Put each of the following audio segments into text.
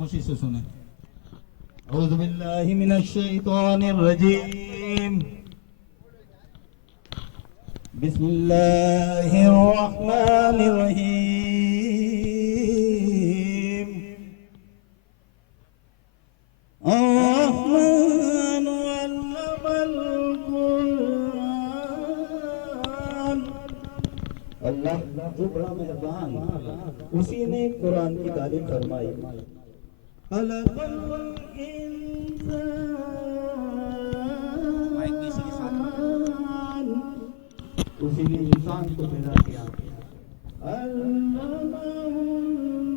खामोशी से सुने। औज़ु बिल्लाहि मिनश शैतानिर रजीम। बिस्मिल्लाहिर रहमानिर रहीम। अर्रहमानु अल्लमल कुरान। अल्लाह जो बड़ा मेहरबान, उसी ने कुरान की तारीफ फरमाई। खलक़ल इंसान, उसी ने इंसान को पैदा किया। अल्लमहुल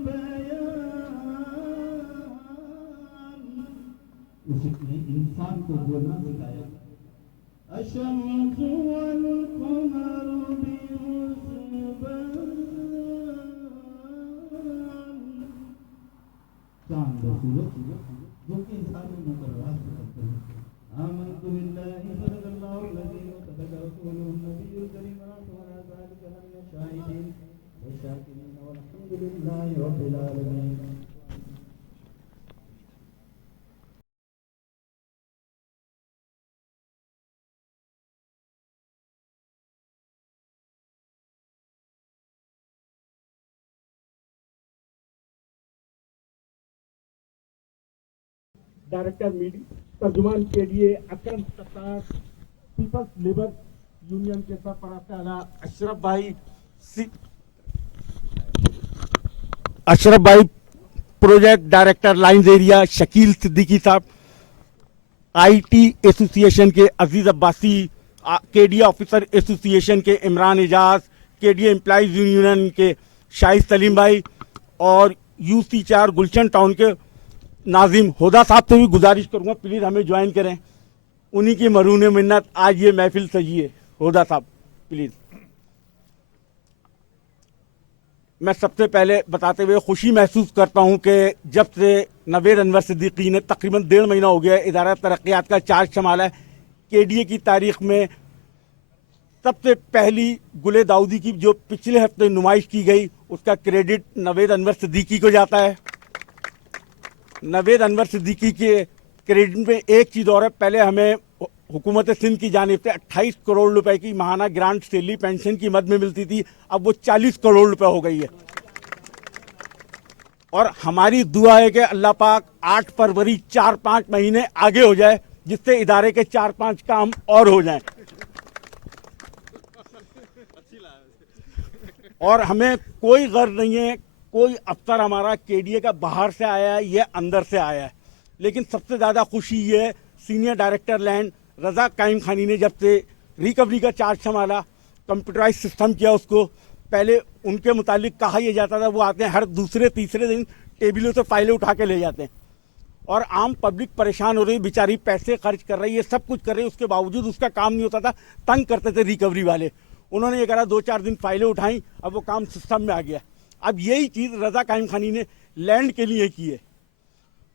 बयान, उसी ने इंसान को बोलना सिखाया। अशम्सु वल क़मरु बिहुस्बान, चांद और सूरज जो कि इंसानों में मुकर्रर करते हैं। आमन्तु बिल्लाहि सदक़ल्लाहुल अज़ीम व सदक़ रसूलुहुन नबियुल करीम व नहनु अला ज़ालिका लमिनश शाहिदीन व शाकिरीन वल्हम्दुलिल्लाहि रब्बिल आलमीन। डायरेक्टर तर्जुमान के लिए Akram Sattar, people's labour union के सरपरस्त अशरफ भाई, project director lines area Shakeel Siddiqui साहब, आईटी एसोसिएशन के Aziz Abbasi, KD officer association के Imran Ejaz, KD employees union के शाहिद सलीम भाई और यूसी4 गुलशन टाउन के नाजिम होदा साहब से भी गुजारिश करूंगा प्लीज़ हमें ज्वाइन करें। उन्हीं की मरून मिन्नत आज ये महफिल सजी है। होदा साहब प्लीज़। मैं सबसे पहले बताते हुए खुशी महसूस करता हूं कि जब से नवेद अनवर सिद्दीकी ने तकरीबन 1.5 महीना हो गया इदारा तरक्यात का चार्ज संभाला है, केडीए की तारीख में सबसे पहली गुले दाऊदी की जो पिछले हफ्ते नुमाइश की गई उसका क्रेडिट नवेद अनवर सिद्दीकी को जाता है। नवेद अनवर सिद्दीकी के क्रेडिट में एक चीज़ और है, पहले हमें हुकूमत सिंध की जानिब से 28 करोड़ रुपए की माहाना ग्रांट सैलरी पेंशन की मद में मिलती थी, अब वो 40 करोड़ रुपए हो गई है। और हमारी दुआ है कि अल्लाह पाक 8 फरवरी 4-5 महीने आगे हो जाए, जिससे इदारे के 4-5 काम और हो जाएं। और हमें कोई गर्व नहीं है कोई अफसर हमारा केडीए का बाहर से आया है या अंदर से आया है, लेकिन सबसे ज़्यादा खुशी ये है सीनियर डायरेक्टर लैंड रज़ा कायम खानी ने जब से रिकवरी का चार्ज संभाला, कंप्यूटराइज सिस्टम किया उसको। पहले उनके मुतालिक कहा यह जाता था वो आते हैं हर दूसरे तीसरे दिन टेबलों से फाइलें उठा के ले जाते हैं और आम पब्लिक परेशान हो रही, बेचारी पैसे खर्च कर रही है, सब कुछ कर रही है, उसके बावजूद उसका काम नहीं होता था, तंग करते थे रिकवरी वाले। उन्होंने ये करा 2-4 दिन फाइलें उठाई, अब वो काम सिस्टम में आ गया। अब यही चीज़ रज़ा कायम खानी ने लैंड के लिए की है।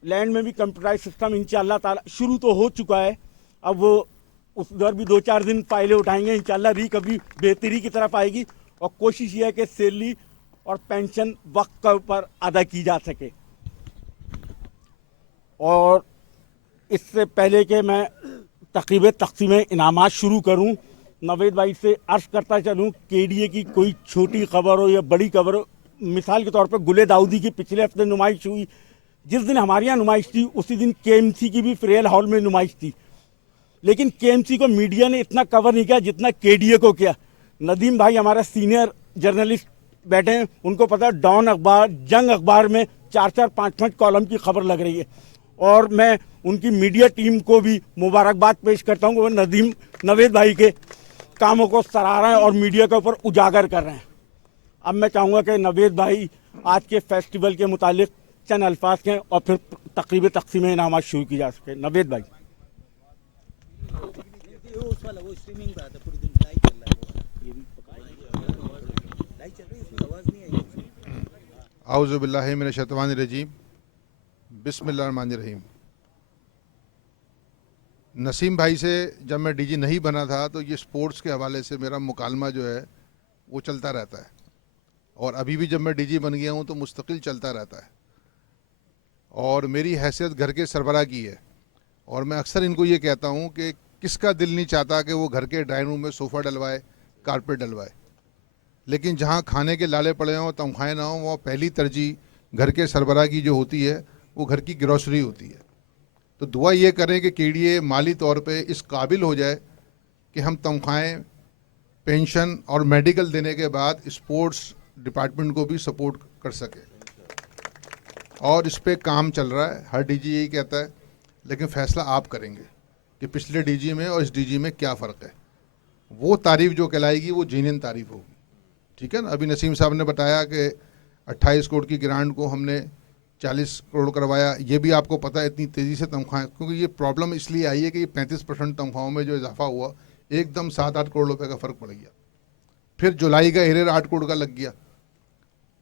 लैंड में भी कंप्यूटराइज सिस्टम इंशाअल्लाह ताला शुरू तो हो चुका है, अब वो उधर भी 2-4 दिन फाइलें उठाएंगे, इंशाअल्लाह रिकवरी बेहतरी की तरफ आएगी और कोशिश ये है कि सैलरी और पेंशन वक्त पर अदा की जा सके। और इससे पहले कि मैं तकरीब तकसीम इनामात शुरू करूं, नवेद भाई से अर्ज करता चलूं, केडीए की कोई छोटी खबर हो या बड़ी खबर हो, मिसाल के तौर पर गुले दाऊदी की पिछले हफ्ते नुमाइश हुई, जिस दिन हमारे यहाँ नुमाइश थी उसी दिन केएमसी की भी फ्रेल हॉल में नुमाइश थी, लेकिन केएमसी को मीडिया ने इतना कवर नहीं किया जितना केडीए को किया। नदीम भाई हमारा सीनियर जर्नलिस्ट बैठे हैं, उनको पता है डॉन अखबार, जंग अखबार में 4-4, 5-5 कॉलम की खबर लग रही है और मैं उनकी मीडिया टीम को भी मुबारकबाद पेश करता हूँ कि वो नवेद भाई के कामों को सराह रहे हैं और मीडिया के ऊपर उजागर कर रहे हैं। अब मैं चाहूँगा कि नवेद भाई आज के फेस्टिवल के मुतालिक चंद अल्फाज कहें और फिर तकरीब तकसीम इनामात शुरू की जा सके। नवेद भाई। आऊज़ु बिल्लाहि मिनश शैतानिर रजीम, बिस्मिल्लाहिर रहमानिर रहीम। नसीम भाई से जब मैं डीजी नहीं बना था तो ये स्पोर्ट्स के हवाले से मेरा मुकालमा जो है वो चलता रहता है और अभी भी जब मैं डीजी बन गया हूँ तो मुस्तकिल चलता रहता है। और मेरी हैसियत घर के सरबराह की है। और मैं अक्सर इनको ये कहता हूँ कि किसका दिल नहीं चाहता कि वो घर के ड्राइंग रूम में सोफ़ा डलवाए, कारपेट डलवाए, लेकिन जहाँ खाने के लाले पड़े हों, तनख्वाहें ना हों, वहाँ पहली तरजीह घर के सरबराह की जो होती है वो घर की ग्रॉसरी होती है। तो दुआ ये करें कि केडीए माली तौर पे इस काबिल हो जाए कि हम तनख्वाहें, पेंशन और मेडिकल देने के बाद स्पोर्ट्स डिपार्टमेंट को भी सपोर्ट कर सके। और इस पे काम चल रहा है, हर डीजी यही कहता है, लेकिन फैसला आप करेंगे कि पिछले डीजी में और इस डीजी में क्या फ़र्क है। वो तारीफ जो कहलाएगी वो जेन्युइन तारीफ होगी, ठीक है ना। अभी नसीम साहब ने बताया कि 28 करोड़ की ग्रांट को हमने 40 करोड़ करवाया। ये भी आपको पता है इतनी तेज़ी से तनख्वाहें, क्योंकि ये प्रॉब्लम इसलिए आई है कि 35% तनख्वाहों में जो इजाफा हुआ, एकदम 7-8 करोड़ रुपए का फ़र्क पड़ गया। फिर जुलाई का एरियर 8 करोड़ का लग गया।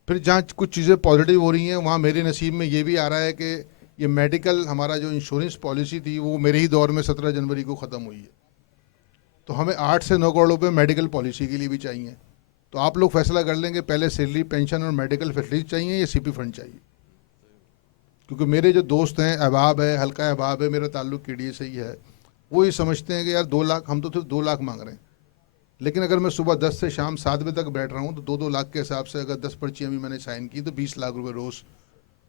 फिर जहाँ कुछ चीज़ें पॉजिटिव हो रही हैं, वहाँ मेरे नसीब में ये भी आ रहा है कि ये मेडिकल हमारा जो इंश्योरेंस पॉलिसी थी वो मेरे ही दौर में 17 जनवरी को ख़त्म हुई है। तो हमें 8 से 9 करोड़ रुपये मेडिकल पॉलिसी के लिए भी चाहिए। तो आप लोग फैसला कर लेंगे पहले सैलरी, पेंशन और मेडिकल फैसिलिटीज चाहिए या सीपी फंड चाहिए। क्योंकि मेरे जो दोस्त हैं, अहबाब है, हल्का अहबाब है, मेरा ताल्लुक केडीए से ही है, वो ये समझते हैं कि यार 2 लाख, हम तो सिर्फ 2 लाख मांग रहे हैं, लेकिन अगर मैं सुबह 10 से शाम 7 बजे तक बैठ रहा हूँ तो 2-2 लाख के हिसाब से अगर 10 पर्चियाँ भी मैंने साइन की तो 20 लाख रुपए रोज़,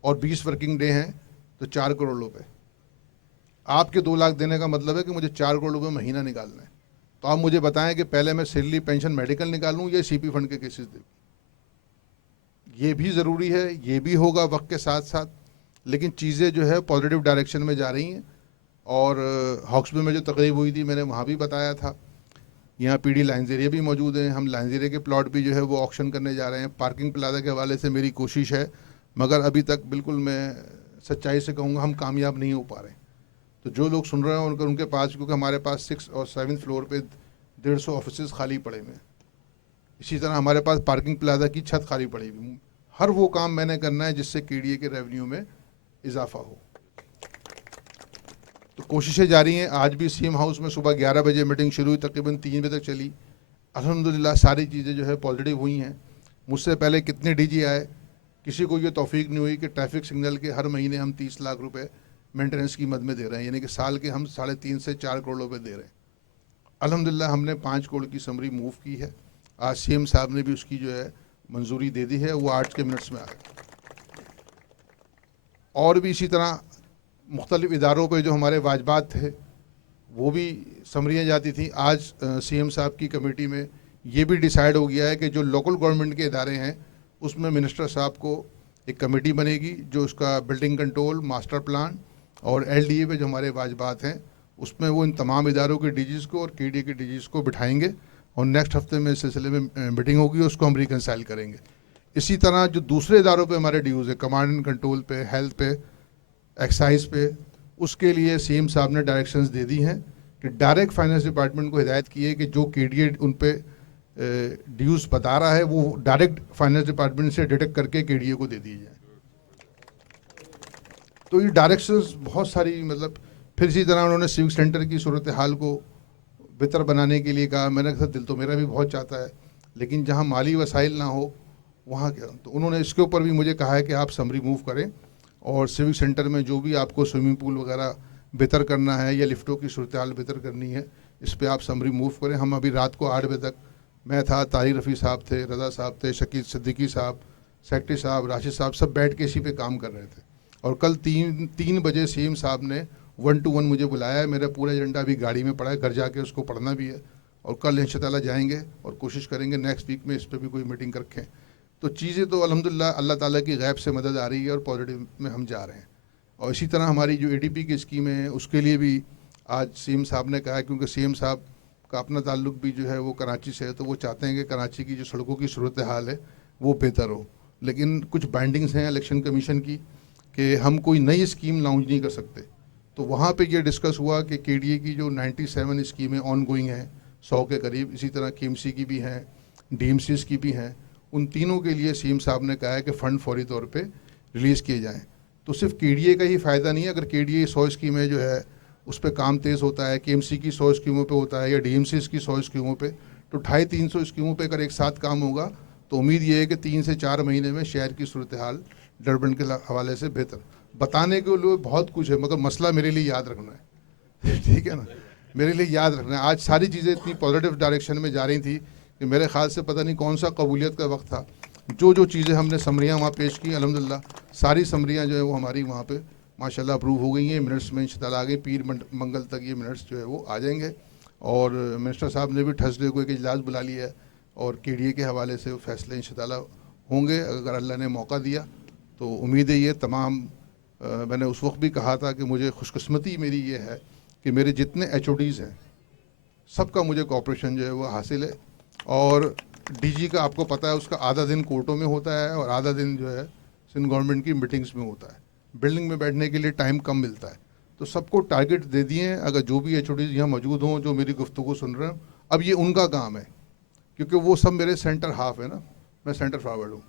और 20 वर्किंग डे हैं तो 4 करोड़ रुपए। आपके 2 लाख देने का मतलब है कि मुझे 4 करोड़ रुपए महीना निकालना है। तो आप मुझे बताएं कि पहले मैं सैलरी, पेंशन, मेडिकल निकालूं या सीपी फंड के केसेस दूं। ये भी ज़रूरी है, ये भी होगा वक्त के साथ साथ, लेकिन चीज़ें जो है पॉजिटिव डायरेक्शन में जा रही हैं। और हॉक्सबी में जो तकरीब हुई थी मैंने वहाँ भी बताया था, यहाँ पीडी लाइन्स एरिया भी मौजूद हैं, हम लाइन्स एरिया के प्लॉट भी जो है वो ऑक्शन करने जा रहे हैं। पार्किंग प्लाजा के हवाले से मेरी कोशिश है, मगर अभी तक बिल्कुल मैं सच्चाई से कहूँगा हम कामयाब नहीं हो पा रहे हैं। तो जो लोग सुन रहे हैं उनके पास, क्योंकि हमारे पास 6 और 7 फ्लोर पे 150 ऑफिस खाली पड़े हुए हैं, इसी तरह हमारे पास पार्किंग प्लाजा की छत खाली पड़ी हुई। हर वो काम मैंने करना है जिससे केडीए के रेवेन्यू में इजाफा हो। तो कोशिशें जारी हैं। आज भी सीएम हाउस में सुबह 11 बजे मीटिंग शुरू हुई, तकरीबन 3 बजे तक चली। अल्हम्दुलिल्लाह सारी चीज़ें जो है पॉजिटिव हुई हैं। मुझसे पहले कितने डीजी आए, किसी को ये तौफीक नहीं हुई कि ट्रैफिक सिग्नल के हर महीने हम 30 लाख रुपए मेंटेनेंस की मद में दे रहे हैं, यानी कि साल के हम 3.5 से 4 करोड़ रुपए दे रहे हैं। अल्हम्दुलिल्लाह हमने 5 करोड़ की समरी मूव की है। आज सीएम साहब ने भी उसकी जो है मंजूरी दे दी है, वो 8 के मिनट्स में आ गए। और भी इसी तरह मुख्तलिफ इदारों पे जो हमारे वाजबात थे वो भी समरियाँ जाती थी। आज सीएम साहब की कमेटी में ये भी डिसाइड हो गया है कि जो लोकल गवर्नमेंट के इदारे हैं उसमें मिनिस्टर साहब को एक कमेटी बनेगी जो उसका बिल्डिंग कंट्रोल, मास्टर प्लान और एलडीए पे जो हमारे वाजबात हैं उसमें वो इन तमाम इदारों के डीजीज़ को और केडीए के डीजीज़ को बिठाएंगे और नेक्स्ट हफ्ते में इस सिलसिले में मीटिंग होगी, उसको हम रिकनसाइल करेंगे। इसी तरह जो दूसरे इदारों पे हमारे ड्यूज़ है, कमांड एंड कंट्रोल पे, हेल्थ पे, एक्साइज पे, उसके लिए सीएम साहब ने डायरेक्शंस दे दी हैं कि डायरेक्ट फाइनेंस डिपार्टमेंट को हिदायत की है कि जो केडीए उन पे ड्यूज़ बता रहा है वो डायरेक्ट फाइनेंस डिपार्टमेंट से डिटेक्ट करके केडीए को दे दिए जाए। तो ये डायरेक्शंस बहुत सारी, मतलब फिर इसी तरह उन्होंने सिविक सेंटर की सूरत हाल को बेहतर बनाने के लिए कहा। मैंने कहा दिल तो मेरा भी बहुत चाहता है, लेकिन जहाँ माली वसाइल ना हो वहाँ क्या। तो उन्होंने इसके ऊपर भी मुझे कहा है कि आप समरी मूव करें और सिविक सेंटर में जो भी आपको स्विमिंग पूल वगैरह बेहतर करना है या लिफ्टों की सूरत हाल बेहतर करनी है, इस पर आप समरी मूव करें। हम अभी रात को 8 बजे तक, मैं था, तारिक रफ़ी साहब थे, रज़ा साहब थे, शकील सिद्दीकी साहब, सेक्रेटरी साहब, राशिद साहब, सब बैठ के इसी पे काम कर रहे थे। और कल 3 बजे सीएम साहब ने 1 to 1 मुझे बुलाया है। मेरा पूरा एजेंडा अभी गाड़ी में पड़ा है, घर जाके उसको पढ़ना भी है और कल इंशाअल्लाह जाएंगे और कोशिश करेंगे नेक्स्ट वीक में इस पर भी कोई मीटिंग रखें। तो चीज़ें तो अल्हम्दुलिल्लाह अल्लाह ताला की गैब से मदद आ रही है और पॉजिटिव में हम जा रहे हैं। और इसी तरह हमारी जो एडीपी की स्कीमें हैं उसके लिए भी आज सीएम साहब ने कहा है, क्योंकि सीएम साहब का अपना ताल्लुक भी जो है वो कराची से है, तो वो चाहते हैं कि कराची की जो सड़कों की सूरत हाल है वो बेहतर हो। लेकिन कुछ बाइंडिंग्स हैं इलेक्शन कमीशन की कि हम कोई नई स्कीम लॉन्च नहीं कर सकते। तो वहाँ पे ये डिस्कस हुआ कि केडीए की जो 97 स्कीमें ऑन गोइंग हैं 100 के करीब, इसी तरह केएमसी की भी हैं, डीएमसीज की भी हैं, उन तीनों के लिए सीएम साहब ने कहा है कि फ़ंड फौरी तौर पे रिलीज़ किए जाएं। तो सिर्फ केडीए का ही फ़ायदा नहीं है, अगर केडीए 100 स्कीमें जो है उस पर काम तेज़ होता है, केएमसी की 100 स्कीमों पे होता है या डीएमसीज की 100 स्कीमों पे, तो 250-300 स्कीमों पे अगर एक साथ काम होगा तो उम्मीद ये है कि 3 से 4 महीने में शहर की सूरत हाल डेवलपमेंट के हवाले से बेहतर। बताने के लिए बहुत कुछ है, मगर मसला मेरे लिए याद रखना है ठीक है ना, मेरे लिए याद रखना है। आज सारी चीज़ें इतनी पॉजिटिव डायरेक्शन में जा रही थी कि मेरे ख्याल से पता नहीं कौन सा कबूलियत का वक्त था। जो जो चीज़ें हमने समरियाँ वहाँ पेश की, अल्हम्दुलिल्लाह सारी समरियाँ जो है वो हमारी वहाँ पे माशाल्लाह अप्रूव हो गई हैं। मिनट्स में इंशाअल्लाह आ गई, पीर मंगल तक ये मिनट्स जो है वो आ जाएंगे। और मिनिस्टर साहब ने भी थर्सडे को एक इजलास बुला लिया है और KDA के हवाले से फैसले इंशाअल्लाह होंगे अगर अल्लाह ने मौका दिया। तो उम्मीद है ये तमाम मैंने उस वक्त भी कहा था कि मुझे खुशकिस्मती मेरी ये है कि मेरे जितने HODs हैं सबका मुझे कॉपरेशन जो है वो हासिल है। और DG का आपको पता है उसका आधा दिन कोर्टों में होता है और आधा दिन जो है सिंध गवर्नमेंट की मीटिंग्स में होता है। बिल्डिंग में बैठने के लिए टाइम कम मिलता है, तो सबको टारगेट दे दिए हैं। अगर जो भी HODs यहाँ मौजूद हों जो मेरी गुफ्तगू सुन रहे हैं, अब ये उनका काम है क्योंकि वो सब मेरे सेंटर हाफ है ना, मैं सेंटर फॉरवर्ड हूँ।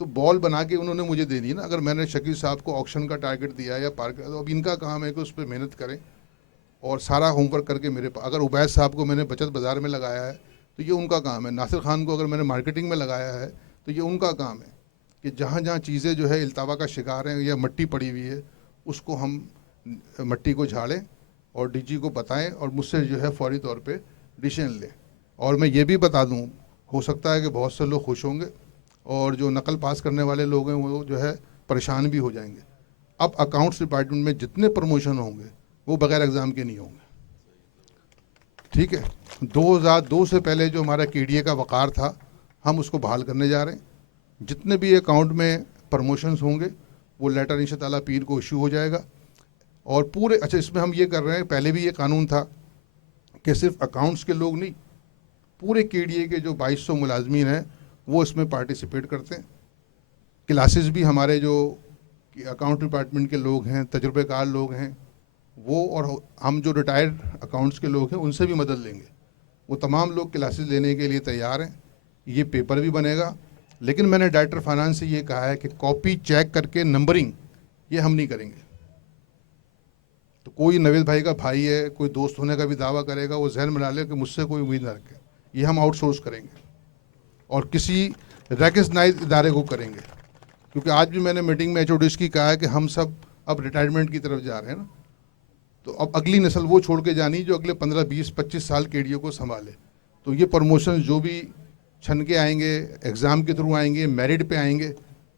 तो बॉल बना के उन्होंने मुझे देनी है ना। अगर मैंने शकील साहब को ऑक्शन का टारगेट दिया या पार किया, तो अब इनका काम है कि उस पर मेहनत करें और सारा होमवर्क करके मेरे पास। अगर उबैद साहब को मैंने बचत बाज़ार में लगाया है तो ये उनका काम है। नासिर खान को अगर मैंने मार्केटिंग में लगाया है तो ये उनका काम है कि जहाँ जहाँ चीज़ें जो है इल्तवा का शिकार हैं या मट्टी पड़ी हुई है उसको हम मट्टी को झाड़ें और DG को बताएं और मुझसे जो है फौरी तौर पे डिसीजन लें। और मैं ये भी बता दूं, हो सकता है कि बहुत से लोग खुश होंगे और जो नकल पास करने वाले लोग हैं वो जो है परेशान भी हो जाएंगे। अब अकाउंट्स डिपार्टमेंट में जितने प्रमोशन होंगे वो बगैर एग्ज़ाम के नहीं होंगे, ठीक है। 2002 से पहले जो हमारा KDA का वक़ार था हम उसको बहाल करने जा रहे हैं। जितने भी अकाउंट में प्रमोशंस होंगे वो लेटर इंशाअल्लाह पीर को इशू हो जाएगा। और पूरे अच्छा इसमें हम ये कर रहे हैं, पहले भी ये कानून था कि सिर्फ अकाउंट्स के लोग नहीं, पूरे KDA के जो 2200 मुलाजमीन हैं वो इसमें पार्टिसिपेट करते हैं। क्लासेस भी हमारे जो अकाउंट डिपार्टमेंट के लोग हैं, तजुर्बेकार लोग हैं वो, और हम जो रिटायर्ड अकाउंट्स के लोग हैं उनसे भी मदद लेंगे। वो तमाम लोग क्लासेस लेने के लिए तैयार हैं। ये पेपर भी बनेगा, लेकिन मैंने डायरेक्टर फाइनेंस से ये कहा है कि कॉपी चेक करके नंबरिंग ये हम नहीं करेंगे। तो कोई नवेद भाई का भाई है, कोई दोस्त होने का भी दावा करेगा, वो जहन बना ले कि मुझसे कोई उम्मीद ना रखे। ये हम आउटसोर्स करेंगे और किसी रिकग्नाइज्ड इदारे को करेंगे। क्योंकि आज भी मैंने मीटिंग में HODs की कहा है कि हम सब अब रिटायरमेंट की तरफ जा रहे हैं ना, तो अब अगली नस्ल वो छोड़ के जानी जो अगले 15, 20, 25 साल KDA को संभाले। तो ये प्रमोशन जो भी छन के आएंगे, एग्ज़ाम के थ्रू आएंगे, मेरिट पे आएंगे,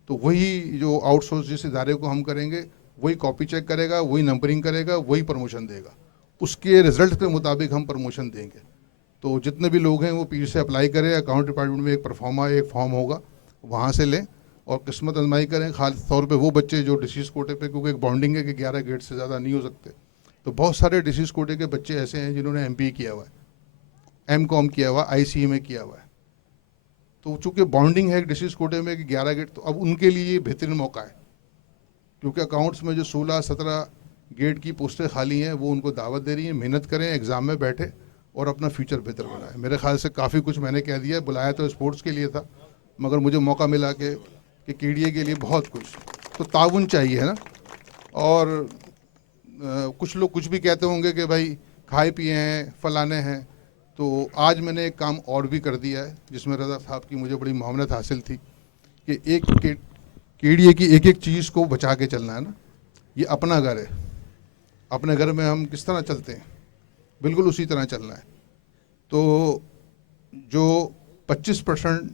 तो वही जो आउटसोर्स जिस इदारे को हम करेंगे वही कॉपी चेक करेगा, वही नंबरिंग करेगा, वही प्रमोशन देगा। उसके रिजल्ट के मुताबिक हम प्रमोशन देंगे। तो जितने भी लोग हैं वो पीर से अप्लाई करें। अकाउंट डिपार्टमेंट में एक फॉर्म होगा, वहाँ से लें और किस्मत आजमाई करें। खास तौर पे वो बच्चे जो डिसीज़ कोटे पे, क्योंकि एक बाउंडिंग है कि 11 गेट से ज़्यादा नहीं हो सकते, तो बहुत सारे डिसीज़ कोटे के बच्चे ऐसे हैं जिन्होंने MBA किया हुआ है, MCOM किया हुआ, ICA में किया हुआ है। तो चूँकि बाउंडिंग है डिसीज़ कोटे में कि 11 गेट, तो अब उनके लिए बेहतरीन मौका है। क्योंकि अकाउंट्स में जो 16-17 गेट की पोस्टें खाली हैं वो उनको दावत दे रही हैं। मेहनत करें, एग्ज़ाम में बैठे और अपना फ्यूचर बेहतर बनाएं। मेरे ख्याल से काफ़ी कुछ मैंने कह दिया। बुलाया तो स्पोर्ट्स के लिए था, मगर मुझे मौका मिला कि KDA के लिए बहुत कुछ तो ताउन चाहिए है ना। और कुछ लोग कुछ भी कहते होंगे कि भाई खाए पिए हैं, फलाने हैं, तो आज मैंने एक काम और भी कर दिया है जिसमें रज़ा साहब की मुझे बड़ी मामनत हासिल थी कि एक KDA की एक एक चीज़ को बचा के चलना है ना। ये अपना घर है, अपने घर में हम किस तरह चलते हैं बिल्कुल उसी तरह चलना है। तो जो 25%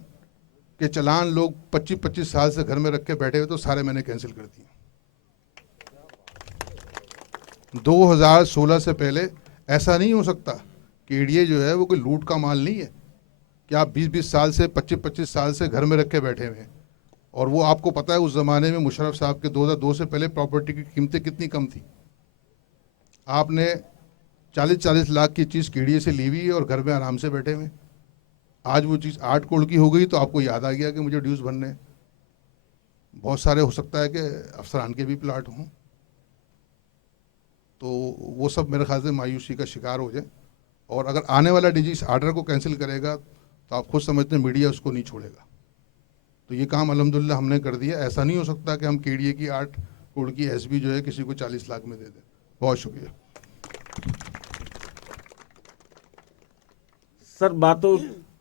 के चलान लोग 25-25 साल से घर में रख के बैठे हुए, तो सारे मैंने कैंसिल कर दिए। 2016 से पहले ऐसा नहीं हो सकता। KDA जो है वो कोई लूट का माल नहीं है कि आप 20-20 साल से 25-25 साल से घर में रख के बैठे हुए हैं। और वो आपको पता है उस ज़माने में मुशर्रफ साहब के 2002 से पहले प्रॉपर्टी की कीमतें कितनी कम थी। आपने 40-40 लाख की चीज़ KDA से ली हुई है और घर में आराम से बैठे हुए। आज वो चीज़ 8 करोड़ की हो गई तो आपको याद आ गया कि मुझे ड्यूज़ भरने हैं। बहुत सारे हो सकता है कि अफसरान के भी प्लाट हों, तो वो सब मेरे ख्याल से मायूसी का शिकार हो जाए। और अगर आने वाला DG इस आर्डर को कैंसिल करेगा तो आप खुद समझते हैं मीडिया उसको नहीं छोड़ेगा। तो ये काम अल्हम्दुलिल्लाह हमने कर दिया। ऐसा नहीं हो सकता कि हम KDA की 8 करोड़ की SB जो है किसी को 40 लाख में दे दें। बहुत शुक्रिया सर।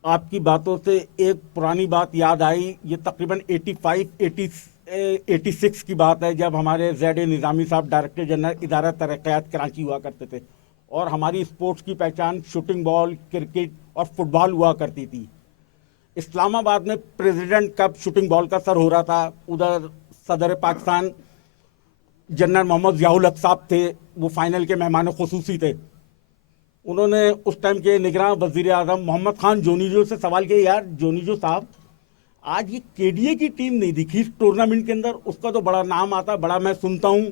आपकी बातों से एक पुरानी बात याद आई। ये तकरीबन 85-86 86 की बात है, जब हमारे Z.A. निज़ामी साहब डायरेक्टर जनरल इदारा तरक्यात कराची हुआ करते थे और हमारी स्पोर्ट्स की पहचान शूटिंग बॉल, क्रिकेट और फुटबॉल हुआ करती थी। इस्लामाबाद में प्रेसिडेंट कप शूटिंग बॉल का सर हो रहा था। उधर सदर पाकिस्तान जनरल मोहम्मद ज़ियाउल हक साहब थे, वो फाइनल के मेहमान खुसूसी थे। उन्होंने उस टाइम के निगरान वज़ीर आज़म मोहम्मद खान जोनीजो से सवाल किया, यार जोनीजो साहब, आज ये केडीए की टीम नहीं दिखी इस टूर्नामेंट के अंदर, उसका तो बड़ा नाम आता, बड़ा मैं सुनता हूँ।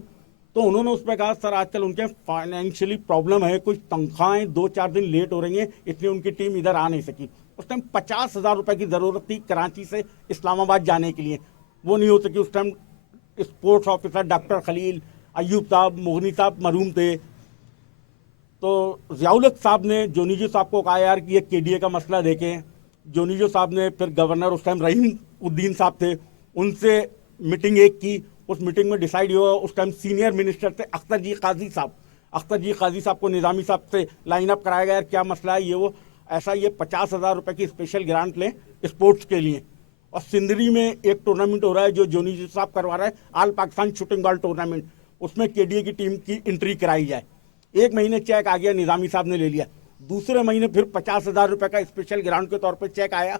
तो उन्होंने उस पर कहा, सर आजकल उनके फाइनेंशियली प्रॉब्लम है, कुछ तनख्वाहें 2-4 दिन लेट हो रही हैं, इसलिए उनकी टीम इधर आ नहीं सकी। उस टाइम 50,000 रुपये की ज़रूरत थी कराची से इस्लामाबाद जाने के लिए, वो नहीं हो सकी। उस time sports officer doctor Khalil, Ayub साहब, मुगनी साहब मरूम थे। तो ज़ियाउल हक साहब ने जोनीजो साहब को कहा, यार कि ये केडीए का मसला देखें। जोनीजो साहब ने फिर गवर्नर उस टाइम रहीम उद्दीन साहब थे, उनसे मीटिंग एक की। उस मीटिंग में डिसाइड हुआ, उस टाइम सीनियर मिनिस्टर थे अख्तर जी काजी साहब। अख्तर जी काजी साहब को निज़ामी साहब से लाइन अप कराया गया, यार क्या मसला है, ये वो ऐसा, ये 50,000 रुपये की स्पेशल ग्रांट लें स्पोर्ट्स के लिए। और सिंदरी में एक टूर्नामेंट हो रहा है जो जोनीजो साहब करवा रहा है, all Pakistan shooting ball tournament, उसमें केडीए की टीम की एंट्री कराई जाए। 1 महीने चेक आ गया, निज़ामी साहब ने ले लिया। दूसरे महीने फिर 50,000 रुपये का स्पेशल ग्रांट के तौर पर चेक आया।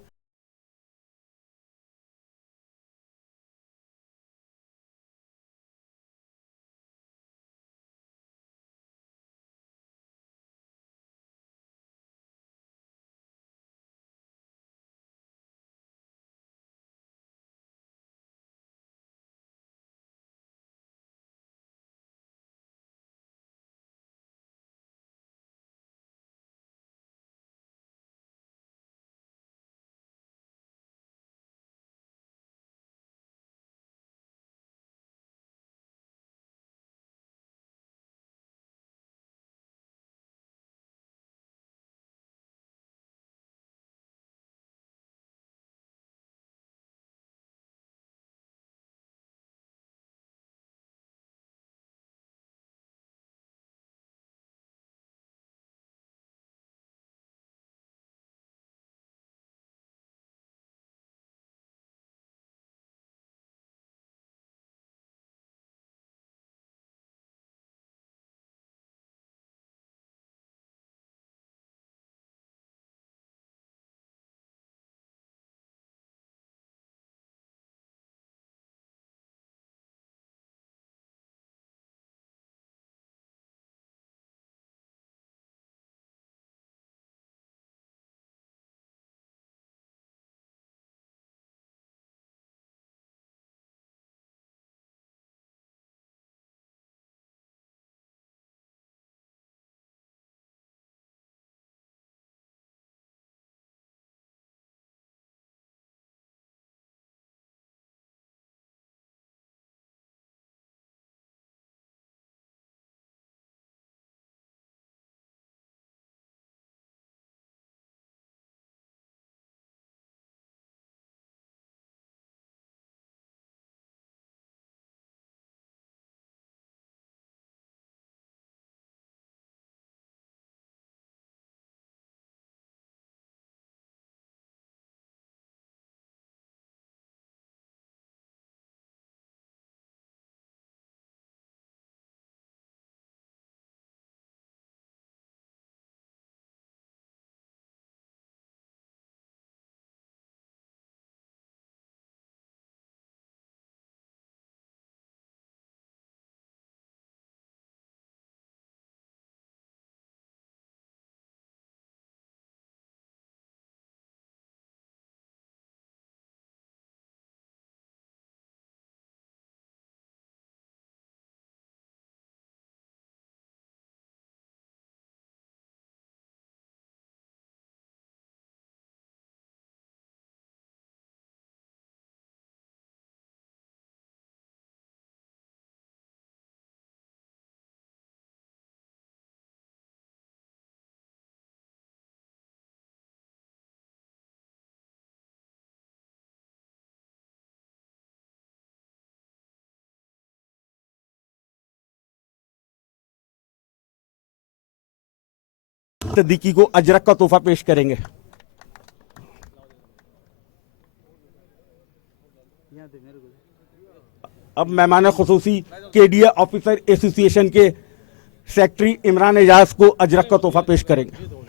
सिद्दीकी को अजरक का तोहफा पेश करेंगे। अब मेहमान खुसूसी केडीए ऑफिसर एसोसिएशन के सेक्रेटरी इमरान एजाज को अजरक का तोहफा पेश करेंगे।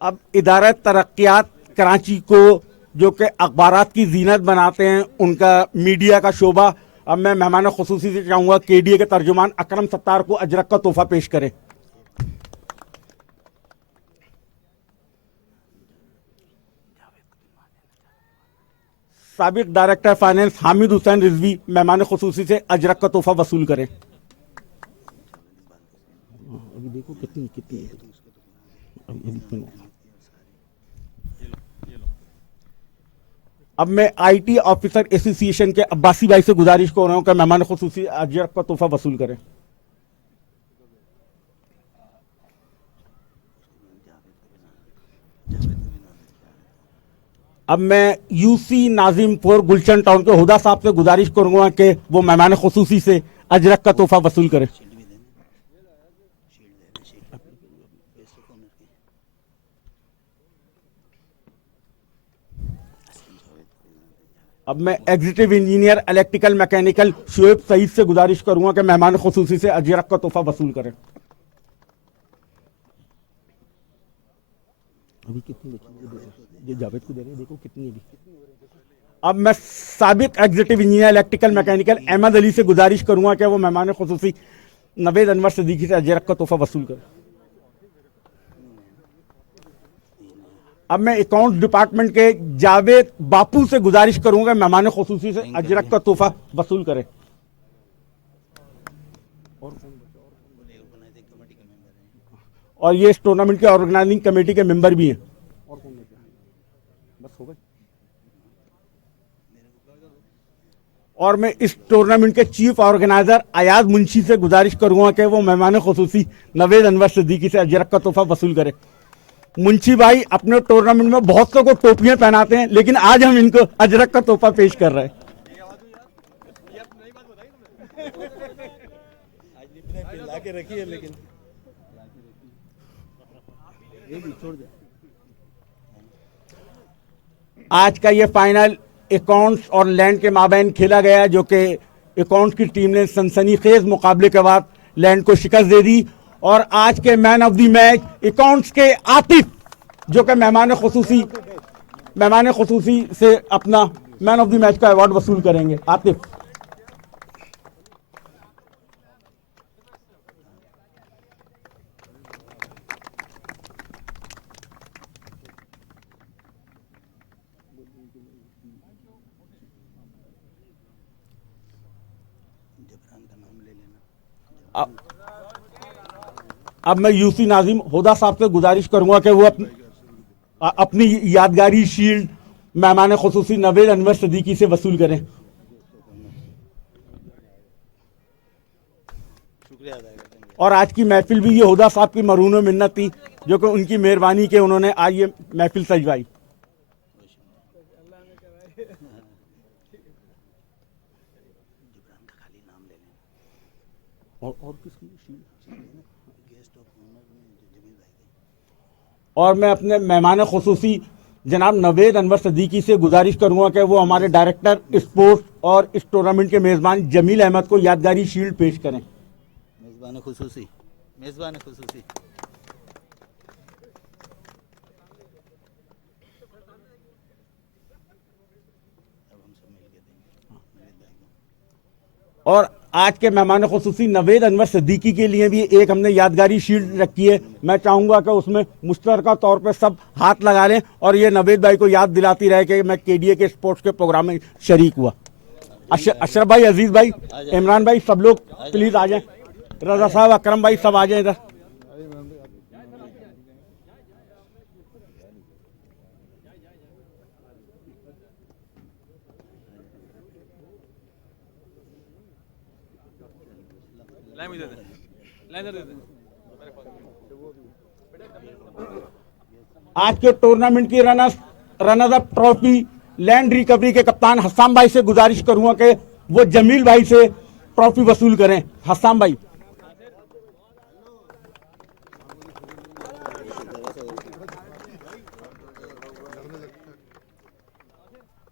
अब इदारा तरक्कियात कराची को जो कि अखबारात की जीनत बनाते हैं, उनका मीडिया का शोबा, अब मैं मेहमान खुसूसी से चाहूँगा केडीए के तर्जुमान अकरम सत्तार को अजरक का तोहफा पेश करें। साबिक डायरेक्टर फाइनेंस हामिद हुसैन रिजवी मेहमान खुसूसी से अजरक का तोहफा वसूल करें। अभी देखो कितनी अब मैं आईटी ऑफिसर एसोसिएशन के अब्बासी भाई से गुजारिश कर रहा हूं कि मेहमान खुसूसी अजरक का तोहफा वसूल करें। अब मैं यूसी नाजिमपुर गुलशन टाउन के हुदा साहब से गुजारिश करूंगा कि वो मेहमान खुसूसी से अजरक का तोहफा वसूल करें। अब मैं executive engineer electrical mechanical Shoaib Saeed से गुजारिश करूंगा कि मेहमान खुसूसी से अजरक का तोहफा वसूल करें। अभी कितनी ये जावेद को दे रहे हैं, देखो कितनी अभी। अब मैं साबिक executive engineer electrical mechanical Ahmed Ali से गुजारिश करूंगा कि वो मेहमान खुसूसी नवेद अनवर सिद्दीकी से अजरक का तोहफा वसूल करें। अब मैं अकाउंट डिपार्टमेंट के जावेद बापू से गुजारिश करूंगा मेहमान खुसूसी से अजरक का तोहफा वसूल करें। और ये इस टूर्नामेंट के ऑर्गेनाइजिंग कमेटी के मेंबर भी हैं। और कौन बस हो गए। और मैं इस टूर्नामेंट के चीफ ऑर्गेनाइजर अयाज मुंशी से गुजारिश करूंगा कि वो मेहमान खुसूसी नवेद अनवर सिद्दीकी से अजरक का तोहफा वसूल करें। मुंशी भाई अपने टूर्नामेंट में बहुत से को टोपियां पहनाते हैं, लेकिन आज हम इनको अजरक का तोहफा पेश कर रहे हैं। आज का ये फाइनल अकाउंट्स और लैंड के माबैन खेला गया, जो कि अकाउंट्स की टीम ने सनसनीखेज मुकाबले के बाद लैंड को शिकस्त दे दी। और आज के man of the match accounts के आतिफ, जो कि मेहमान खुसूसी से अपना मैन ऑफ द मैच का अवार्ड वसूल करेंगे। आतिफ। अब मैं यूसी नाजिम होदा साहब से गुजारिश करूंगा कि वो अपनी यादगारी शील्ड मेहमान खुसूसी नवेद अनवर सिद्दीकी से वसूल करें। और आज की महफिल भी ये होदा साहब की मरून मिन्नत थी, जो कि उनकी मेहरबानी के उन्होंने आज ये महफिल सजवाई। और किसकी और मैं अपने मेहमान खुसूसी जनाब नवेद अनवर सिद्दीकी से गुजारिश करूंगा कि वो हमारे डायरेक्टर स्पोर्ट्स और इस टूर्नामेंट के मेज़बान जमील अहमद को यादगारी शील्ड पेश करें। मेज़बान खुसूसी और आज के मेहमान खुसूसी नवेद अनवर सिद्दीकी के लिए भी एक हमने यादगारी शील्ड रखी है। मैं चाहूंगा कि उसमें मुश्तरका तौर पर सब हाथ लगा लें और ये नवेद भाई को याद दिलाती रहे कि मैं केडीए के स्पोर्ट्स के प्रोग्राम में शरीक हुआ। अशरफ भाई, अजीज भाई, इमरान भाई, सब लोग प्लीज आ जाएं। रजा साहब, अकरम भाई, सब आ जाएं इधर। आज के टूर्नामेंट की runners up trophy land recovery के कप्तान हस्सान भाई से गुजारिश करूंगा कि वो जमील भाई से ट्रॉफी वसूल करें। हस्साम भाई,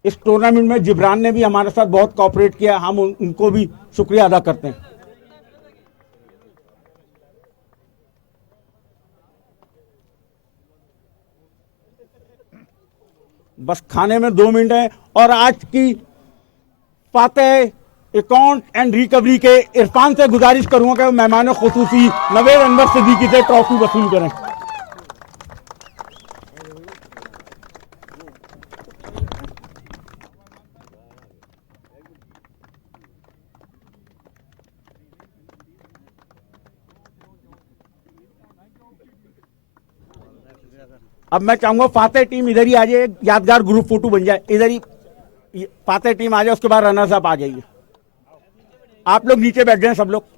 इस टूर्नामेंट में जिब्रान ने भी हमारे साथ बहुत कोऑपरेट किया, हम उनको भी शुक्रिया अदा करते हैं। बस खाने में 2 मिनट है और आज की फातेह अकाउंट एंड रिकवरी के इरफान से गुजारिश करूंगा कि मेहमान खुसूसी नवेद अनवर सिद्दीकी से ट्रॉफी वसूल करें। अब मैं चाहूंगा फातेह टीम इधर ही आ जाए, यादगार ग्रुप फोटो बन जाए। इधर ही फातेह टीम आ जाए, उसके बाद रनर्स अप आ जाइए। आप लोग नीचे बैठ जाएं सब लोग।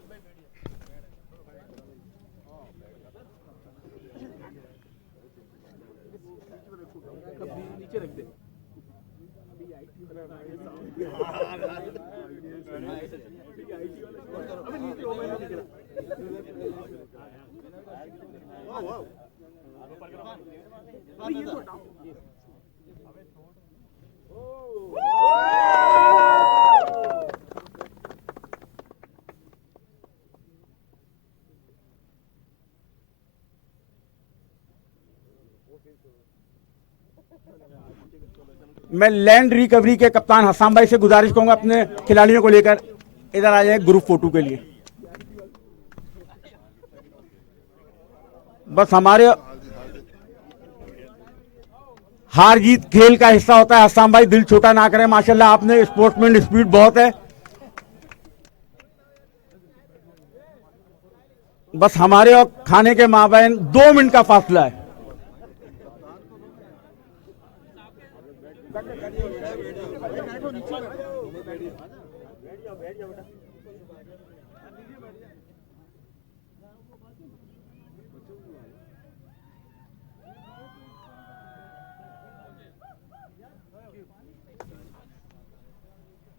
मैं लैंड रिकवरी के कप्तान हस्साम भाई से गुजारिश करूंगा अपने खिलाड़ियों को लेकर इधर आ जाए ग्रुप फोटो के लिए। बस हमारे हार जीत खेल का हिस्सा होता है। हस्साम भाई दिल छोटा ना करें, माशाल्लाह आपने स्पोर्ट्समैन स्पिरिट बहुत है। बस हमारे और खाने के माबैन 2 मिनट का फासला है।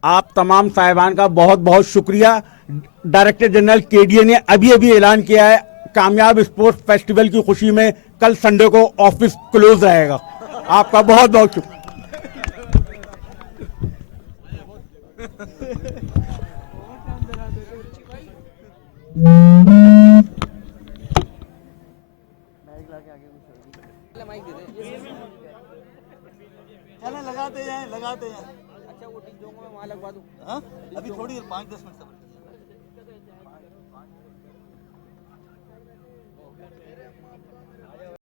आप तमाम साहिबान का बहुत बहुत शुक्रिया। डायरेक्टर जनरल केडीए ने अभी अभी ऐलान किया है, कामयाब स्पोर्ट्स फेस्टिवल की खुशी में कल संडे को ऑफिस क्लोज रहेगा। आपका बहुत बहुत शुक्रिया। लगाते जाए। अच्छा वो टिक दूंगा मैं वहां लगवा दूं। हाँ अभी थोड़ी 5-10 मिनट